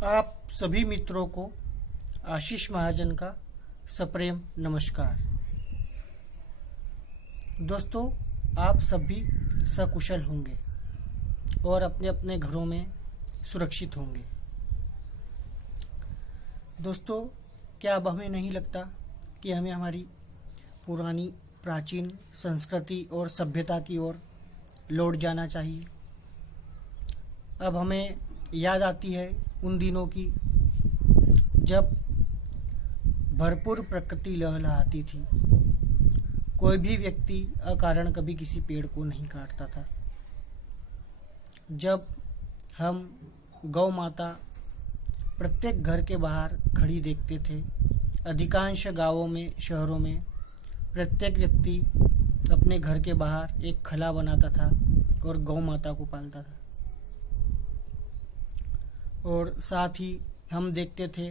आप सभी मित्रों को आशीष महाजन का सप्रेम नमस्कार। दोस्तों, आप सभी सकुशल होंगे और अपने अपने घरों में सुरक्षित होंगे। दोस्तों, क्या अब हमें नहीं लगता कि हमें हमारी पुरानी प्राचीन संस्कृति और सभ्यता की ओर लौट जाना चाहिए? अब हमें याद आती है उन दिनों की जब भरपूर प्रकृति लहलहाती थी। कोई भी व्यक्ति अकारण कभी किसी पेड़ को नहीं काटता था। जब हम गौ माता प्रत्येक घर के बाहर खड़ी देखते थे, अधिकांश गांवों में, शहरों में प्रत्येक व्यक्ति अपने घर के बाहर एक खला बनाता था और गौ माता को पालता था। और साथ ही हम देखते थे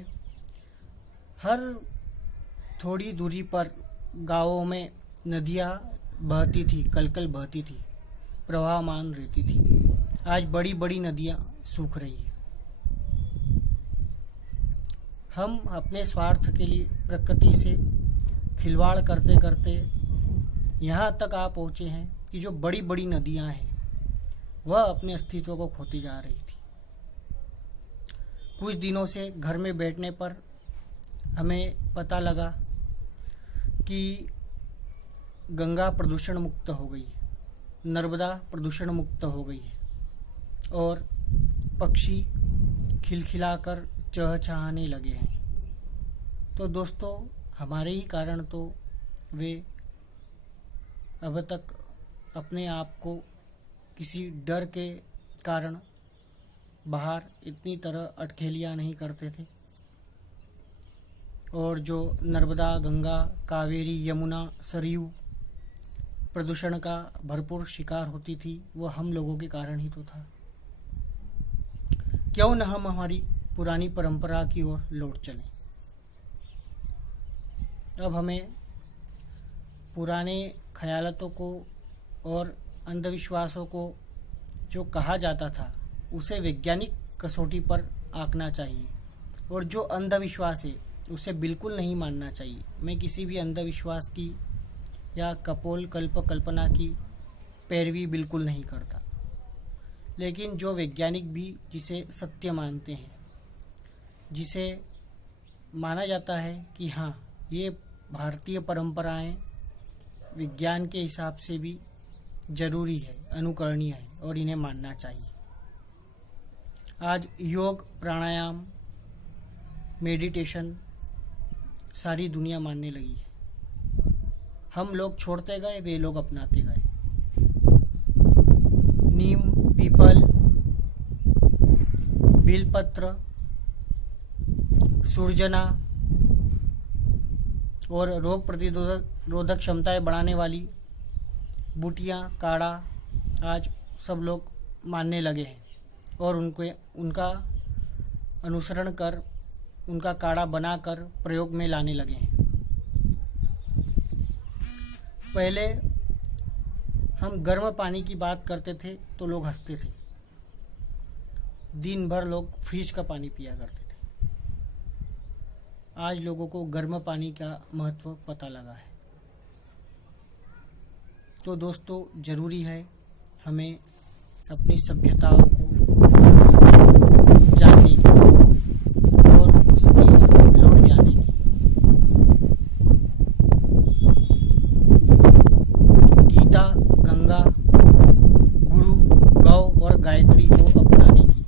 हर थोड़ी दूरी पर गांवों में नदियाँ बहती थी, कलकल बहती थी, प्रवाहमान रहती थी। आज बड़ी बड़ी नदियाँ सूख रही है। हम अपने स्वार्थ के लिए प्रकृति से खिलवाड़ करते करते यहाँ तक आ पहुँचे हैं कि जो बड़ी बड़ी नदियाँ हैं वह अपने अस्तित्व को खोती जा रही थी। कुछ दिनों से घर में बैठने पर हमें पता लगा कि गंगा प्रदूषण मुक्त हो गई है, नर्मदा प्रदूषण मुक्त हो गई है और पक्षी खिलखिलाकर चहचहाने लगे हैं। तो दोस्तों, हमारे ही कारण तो वे अब तक अपने आप को किसी डर के कारण बाहर इतनी तरह अटखेलियाँ नहीं करते थे। और जो नर्मदा, गंगा, कावेरी, यमुना, सरयू प्रदूषण का भरपूर शिकार होती थी, वह हम लोगों के कारण ही तो था। क्यों न हम हमारी पुरानी परंपरा की ओर लौट चलें। अब हमें पुराने ख्यालों को और अंधविश्वासों को जो कहा जाता था उसे वैज्ञानिक कसौटी पर आंकना चाहिए, और जो अंधविश्वास है उसे बिल्कुल नहीं मानना चाहिए। मैं किसी भी अंधविश्वास की या कपोल कल्पना की पैरवी बिल्कुल नहीं करता, लेकिन जो वैज्ञानिक भी जिसे सत्य मानते हैं, जिसे माना जाता है कि हाँ, ये भारतीय परंपराएं विज्ञान के हिसाब से भी जरूरी है, अनुकरणीय है और इन्हें मानना चाहिए। आज योग, प्राणायाम, मेडिटेशन सारी दुनिया मानने लगी है। हम लोग छोड़ते गए, वे लोग अपनाते गए। नीम, पीपल, बिलपत्र, सुरजना और रोग प्रतिरोधक क्षमताएं बढ़ाने वाली बूटियाँ, काढ़ा आज सब लोग मानने लगे हैं और उनका अनुसरण कर उनका काढ़ा बनाकर प्रयोग में लाने लगे हैं। पहले हम गर्म पानी की बात करते थे तो लोग हंसते थे। दिन भर लोग फ्रिज का पानी पिया करते थे। आज लोगों को गर्म पानी का महत्व पता लगा है। तो दोस्तों, ज़रूरी है हमें अपनी सभ्यताओं को, संस्कृति को जानने की और उसकी ओर लौट जाने की। गीता, गंगा, गुरु, गौ और गायत्री को अपनाने की।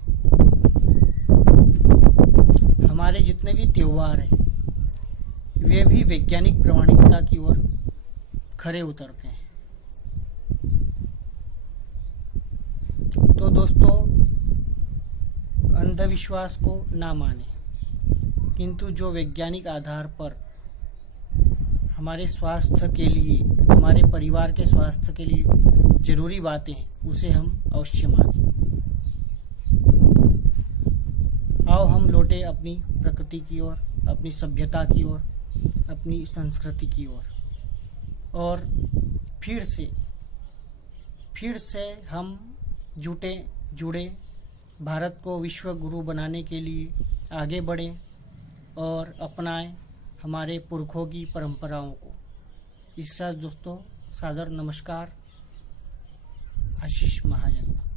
हमारे जितने भी त्योहार हैं वे भी वैज्ञानिक प्रामाणिकता की ओर खरे उतरते हैं। तो दोस्तों, अंधविश्वास को ना माने, किंतु जो वैज्ञानिक आधार पर हमारे स्वास्थ्य के लिए, हमारे परिवार के स्वास्थ्य के लिए जरूरी बातें हैं उसे हम अवश्य मानें। आओ हम लौटे अपनी प्रकृति की ओर, अपनी सभ्यता की ओर, अपनी संस्कृति की ओर, और फिर से हम जुड़े, भारत को विश्व गुरु बनाने के लिए आगे बढ़ें और अपनाएं हमारे पुरखों की परंपराओं को। इसके साथ दोस्तों सादर नमस्कार। आशीष महाजन।